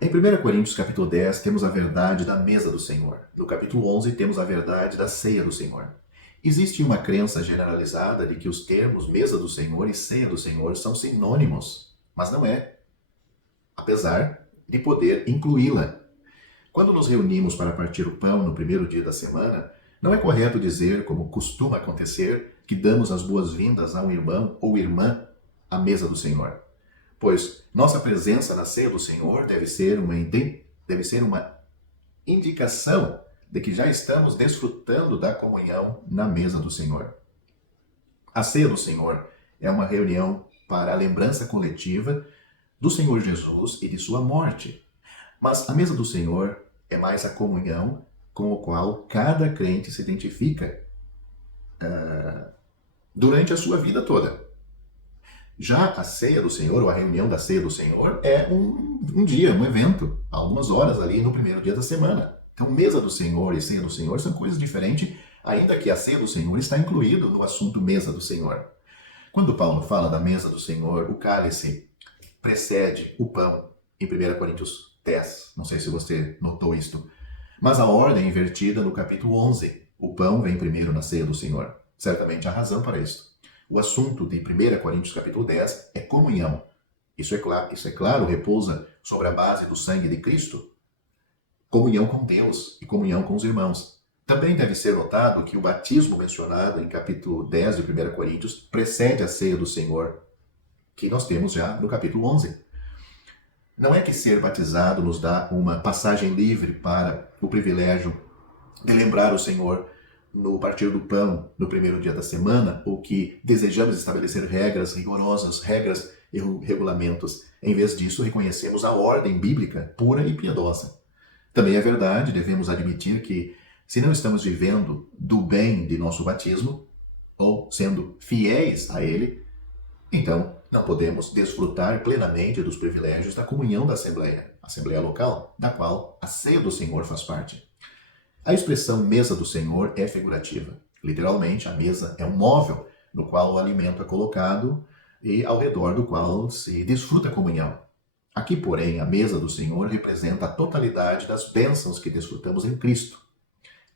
Em 1 Coríntios capítulo 10 temos a verdade da mesa do Senhor. No capítulo 11 temos a verdade da ceia do Senhor. Existe uma crença generalizada de que os termos mesa do Senhor e ceia do Senhor são sinônimos, mas não é, apesar de poder incluí-la. Quando nos reunimos para partir o pão no primeiro dia da semana, não é correto dizer, como costuma acontecer, que damos as boas-vindas a um irmão ou irmã à mesa do Senhor. Pois nossa presença na ceia do Senhor deve ser uma indicação de que já estamos desfrutando da comunhão na mesa do Senhor. A ceia do Senhor é uma reunião para a lembrança coletiva do Senhor Jesus e de sua morte. Mas a mesa do Senhor é mais a comunhão com a qual cada crente se identifica durante a sua vida toda. Já a ceia do Senhor, ou a reunião da ceia do Senhor, é um dia, um evento, algumas horas ali no primeiro dia da semana. Então, mesa do Senhor e ceia do Senhor são coisas diferentes, ainda que a ceia do Senhor está incluído no assunto mesa do Senhor. Quando Paulo fala da mesa do Senhor, o cálice precede o pão em 1 Coríntios 10. Não sei se você notou isto. Mas a ordem é invertida no capítulo 11. O pão vem primeiro na ceia do Senhor. Certamente há razão para isto. O assunto de 1 Coríntios capítulo 10 é comunhão. Isso é claro, repousa sobre a base do sangue de Cristo. Comunhão com Deus e comunhão com os irmãos. Também deve ser notado que o batismo mencionado em capítulo 10 de 1 Coríntios precede a ceia do Senhor, que nós temos já no capítulo 11. Não é que ser batizado nos dá uma passagem livre para o privilégio de lembrar o Senhor no partir do pão no primeiro dia da semana, ou que desejamos estabelecer regras rigorosas, regras e regulamentos. Em vez disso, reconhecemos a ordem bíblica pura e piedosa. Também é verdade, devemos admitir que, se não estamos vivendo do bem de nosso batismo, ou sendo fiéis a ele, então não podemos desfrutar plenamente dos privilégios da comunhão da Assembleia local, da qual a ceia do Senhor faz parte. A expressão mesa do Senhor é figurativa. Literalmente, a mesa é um móvel no qual o alimento é colocado e ao redor do qual se desfruta a comunhão. Aqui, porém, a mesa do Senhor representa a totalidade das bênçãos que desfrutamos em Cristo.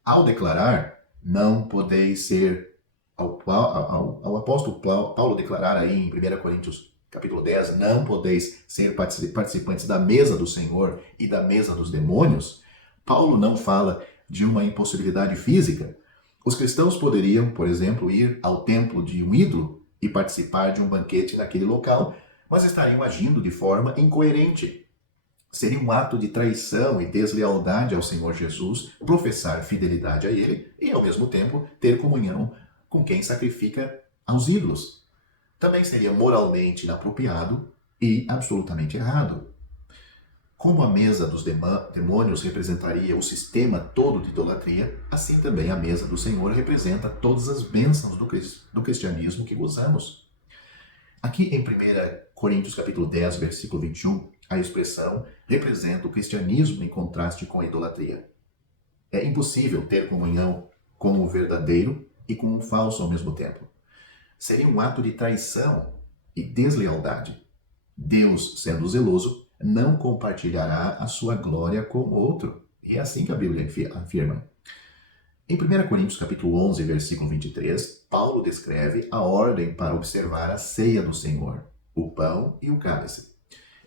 Ao declarar, não podeis ser, ao apóstolo Paulo declarar aí em 1 Coríntios capítulo 10, não podeis ser participantes da mesa do Senhor e da mesa dos demônios, Paulo não fala de uma impossibilidade física. Os cristãos poderiam, por exemplo, ir ao templo de um ídolo e participar de um banquete naquele local, mas estariam agindo de forma incoerente. Seria um ato de traição e deslealdade ao Senhor Jesus professar fidelidade a Ele e, ao mesmo tempo, ter comunhão com quem sacrifica aos ídolos. Também seria moralmente inapropriado e absolutamente errado. Como a mesa dos demônios representaria o sistema todo de idolatria, assim também a mesa do Senhor representa todas as bênçãos do cristianismo que gozamos. Aqui em 1 Coríntios capítulo 10, versículo 21, a expressão representa o cristianismo em contraste com a idolatria. É impossível ter comunhão com o verdadeiro e com o falso ao mesmo tempo. Seria um ato de traição e deslealdade. Deus, sendo zeloso, não compartilhará a sua glória com outro. E é assim que a Bíblia afirma. Em 1 Coríntios capítulo 11, versículo 23, Paulo descreve a ordem para observar a ceia do Senhor, o pão e o cálice.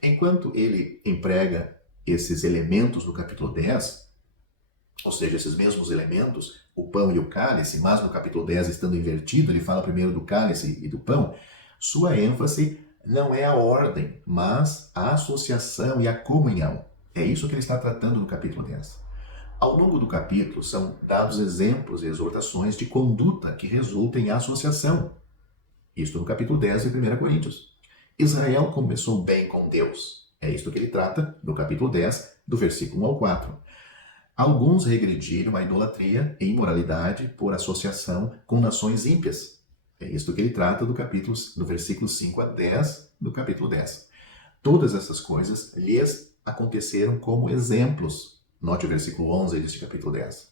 Enquanto ele emprega esses elementos no capítulo 10, ou seja, esses mesmos elementos, o pão e o cálice, mas no capítulo 10 estando invertido, ele fala primeiro do cálice e do pão, sua ênfase não é a ordem, mas a associação e a comunhão. É isso que ele está tratando no capítulo 10. Ao longo do capítulo são dados exemplos e exortações de conduta que resultem em associação. Isto no capítulo 10 de 1 Coríntios. Israel começou bem com Deus. É isto que ele trata no capítulo 10, do versículo 1 ao 4. Alguns regrediram à idolatria e imoralidade por associação com nações ímpias. É isto que ele trata do versículo 5 a 10 do capítulo 10. Todas essas coisas lhes aconteceram como exemplos. Note o versículo 11 deste capítulo 10.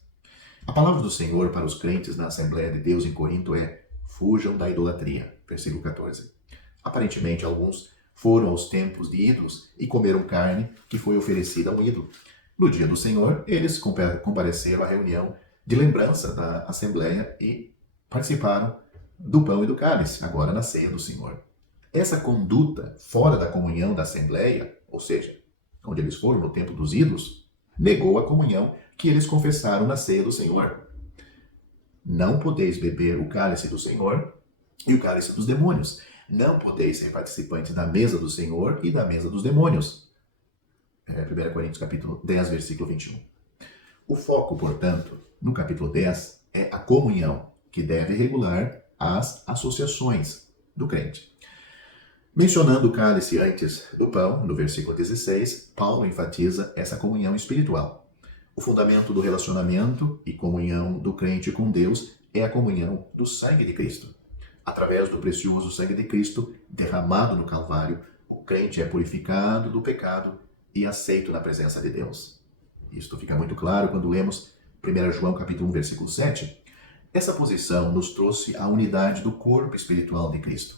A palavra do Senhor para os crentes na Assembleia de Deus em Corinto é: fujam da idolatria. Versículo 14. Aparentemente, alguns foram aos templos de ídolos e comeram carne que foi oferecida a um ídolo. No dia do Senhor, eles compareceram à reunião de lembrança da Assembleia e participaram do pão e do cálice, agora na ceia do Senhor. Essa conduta fora da comunhão da Assembleia, ou seja, onde eles foram no templo dos ídolos, negou a comunhão que eles confessaram na ceia do Senhor. Não podeis beber o cálice do Senhor e o cálice dos demônios. Não podeis ser participantes da mesa do Senhor e da mesa dos demônios. 1 Coríntios capítulo 10, versículo 21. O foco, portanto, no capítulo 10 é a comunhão, que deve regular as associações do crente. Mencionando o cálice antes do pão, no versículo 16, Paulo enfatiza essa comunhão espiritual. O fundamento do relacionamento e comunhão do crente com Deus é a comunhão do sangue de Cristo. Através do precioso sangue de Cristo derramado no Calvário, o crente é purificado do pecado e aceito na presença de Deus. Isto fica muito claro quando lemos 1 João capítulo 1, versículo 7. Essa posição nos trouxe a unidade do corpo espiritual de Cristo,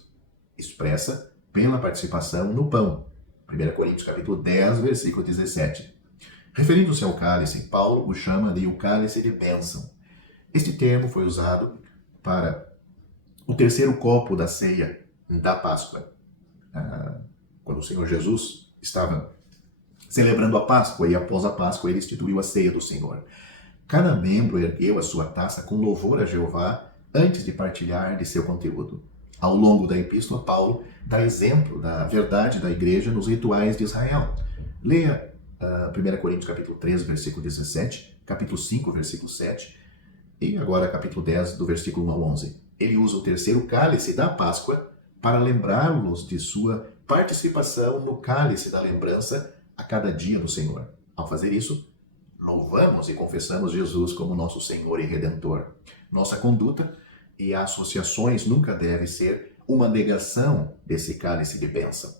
expressa pela participação no pão. 1 Coríntios capítulo 10, versículo 17. Referindo-se ao cálice, Paulo o chama de o cálice de bênção. Este termo foi usado para o terceiro copo da ceia da Páscoa. Quando o Senhor Jesus estava celebrando a Páscoa e após a Páscoa ele instituiu a ceia do Senhor. Cada membro ergueu a sua taça com louvor a Jeová antes de partilhar de seu conteúdo. Ao longo da epístola, Paulo dá exemplo da verdade da igreja nos rituais de Israel. Leia 1 Coríntios capítulo 3, versículo 17, capítulo 5, versículo 7 e agora capítulo 10, do versículo 1 ao 11. Ele usa o terceiro cálice da Páscoa para lembrá-los de sua participação no cálice da lembrança a cada dia do Senhor. Ao fazer isso, louvamos e confessamos Jesus como nosso Senhor e Redentor. Nossa conduta e associações nunca devem ser uma negação desse cálice de bênção.